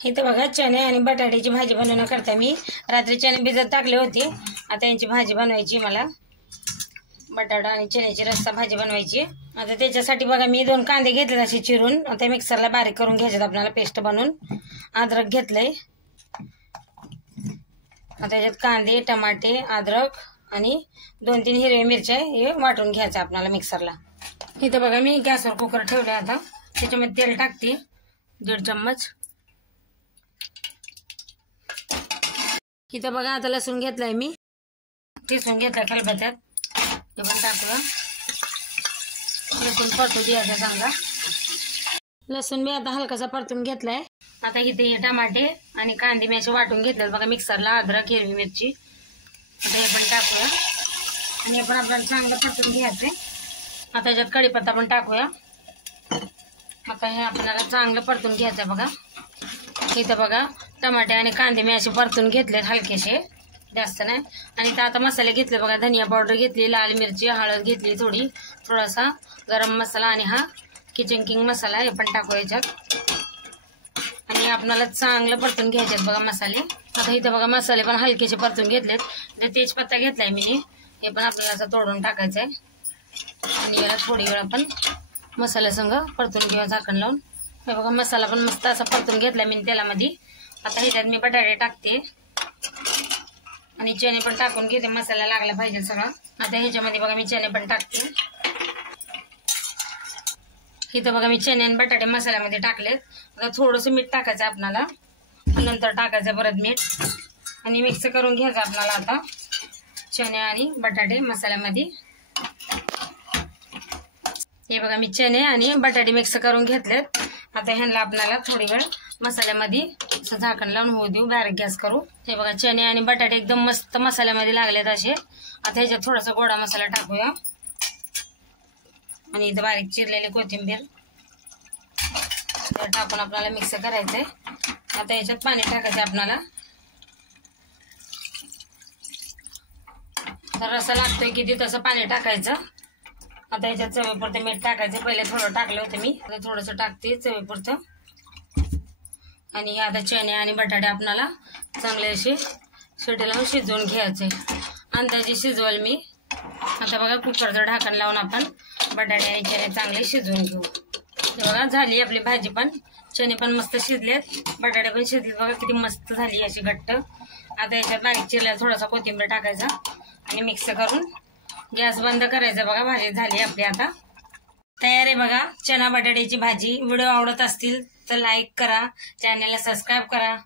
इथं बघा चणे आणि बटाट्याची भाजी बनवण्याकरता मी रात्री चणे भिजत टाकले होते। आता यांची भाजी बनवायची, मला बटाटा आणि चण्याची रस्सा भाजी बनवायची। आता त्याच्यासाठी बघा मी 2 कांदे घेतले असे चिरून, आता मिक्सरला बारीक करून घ्यायचे आपल्याला पेस्ट बनवून। अद्रक घेतलंय, आता त्याच्यात कांदे, टमाटे, अद्रक आणि 2-3 हिरव्या मिरच्या हे वाटून घ्यायचं आपल्याला मिक्सरला। इथं बघा मी गॅसवर कुकर ठेवले, आता त्याच्यामध्ये तेल टाकते 1.5 चम्मच। इथं बघा आता लसूण घेतलाय मी, किसून घेतलाय खलबत्त्यात, ते पण टाकूया। लसूण परतू द्यायचा चांगला, लसूण मी आता हलकासा परतून घेतलाय। आता इथे टमाटे आणि कांदे मी असे वाटून घेतले बघा मिक्सरला, अद्रक, हिरवी मिरची, आता हे पण टाकूया आणि हे पण आपल्याला चांगलं परतून घ्यायचंय। आता याच्यात कढीपत्ता पण टाकूया, आता हे आपल्याला चांगलं परतून घ्यायचं बघा। इथं बघा टमाटे आणि कांदे मी असे परतून घेतलेत हलकेसे, जास्त नाही। आणि इथं आता मसाले घेतले बघा, धनिया पावडर घेतली, लाल मिरची, हळद घेतली थोडी, थोडासा गरम मसाला आणि हा किचन किंग मसाला हे पण टाकू याच्यात आणि आपल्याला चांगलं परतून घ्यायचे बघा मसाले। आता इथं बघा मसाले पण हलकेसे परतून घेतलेत। इथे तेजपत्ता घेतलाय मी, हे पण आपल्याला तोडून टाकायचंय आणि याला थोडी वेळ आपण मसाल्यासंग परतून घेऊया झाकण लावून। हे बघा मसाला पण मस्त असा परतून घेतला मी तेलामध्ये। आता ह्याच्यात मी बटाटे टाकते आणि चणे पण टाकून घेते, मसाला लागला पाहिजे सगळा। आता ह्याच्यामध्ये बघा मी चणे पण टाकते। इथं बघा मी चणे आणि बटाटे मसाल्यामध्ये टाकलेत। आता थोडंसं मीठ टाकायचं आपल्याला, नंतर टाकायचं परत मीठ आणि मिक्स करून घ्यायचं आपल्याला आता चणे आणि बटाटे मसाल्यामध्ये। हे बघा मी चणे आणि बटाटे मिक्स करून घेतलेत। आता ह्यांना आपल्याला थोडी वेळ मसाल्यामध्ये असं झाकण लावून होऊ देऊ, बारीक गॅस करू। हे बघा चणे आणि बटाटे एकदम मस्त मसाल्यामध्ये लागलेत असे। आता ह्याच्यात थोडासा गोडा मसाला टाकूया आणि इथं बारीक चिरलेली कोथिंबीर टाकून आपल्याला मिक्स करायचंय। आता ह्याच्यात पाणी टाकायचं आपल्याला, तर रस्सा लागतोय किती तसं पाणी टाकायचं। आता ह्याच्यात चवीपुरतं मीठ टाकायचं, पहिले थोडं टाकलं होतं मी, आता थोडंसं टाकते चवीपुरतं। आणि आता चणे आणि बटाटे आपल्याला चांगले असे शिट्टी लावून शिजवून घ्यायचे, अंदाजे शिजवाल मी। आता बघा कुकरचं ढाकण लावून आपण बटाटे आणि चणे चांगले शिजवून घेऊ। हे बघा झाली आपली भाजी पण, चणे पण मस्त शिजलेत, बटाटे पण शिजलेत बघा किती मस्त झाली अशी घट्ट। आता याच्यात बारीक चिरलेला थोडासा कोथिंबीर टाकायचा आणि मिक्स करून गॅस बंद करायचा बघा। भाजी झाली आपली आता तयार आहे बघा, चणा बटाट्याची भाजी। व्हिडिओ आवडत असतील तर लाईक करा, चॅनलला सबस्क्राईब करा।